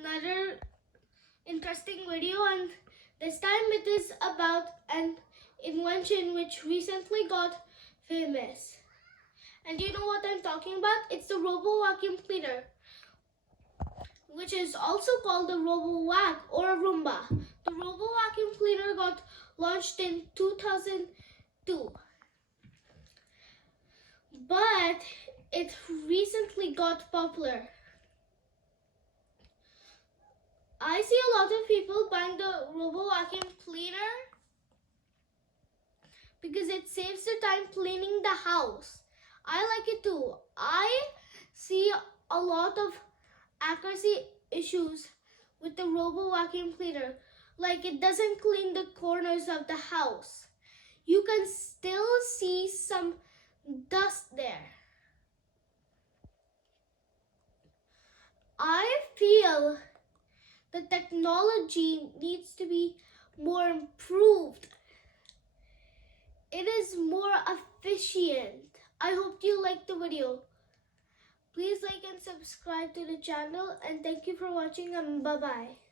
another interesting video, and this time it is about an invention which recently got famous. And you know what I'm talking about? It's the Robo Vacuum Cleaner, which is also called the Robo Vac or a Roomba. The Robo Vacuum Cleaner got launched in 2002, but it recently got popular. I see a lot of people buying the Robo Vacuum Cleaner because it saves their time cleaning the house. I like it too. I see a lot of accuracy issues with the Robo Vacuum Cleaner. Like, it doesn't clean the corners of the house. You can still see some dust there. I feel the technology needs to be more improved. It is more efficient. I hope you liked the video. Please like and subscribe to the channel, and thank you for watching, and bye-bye.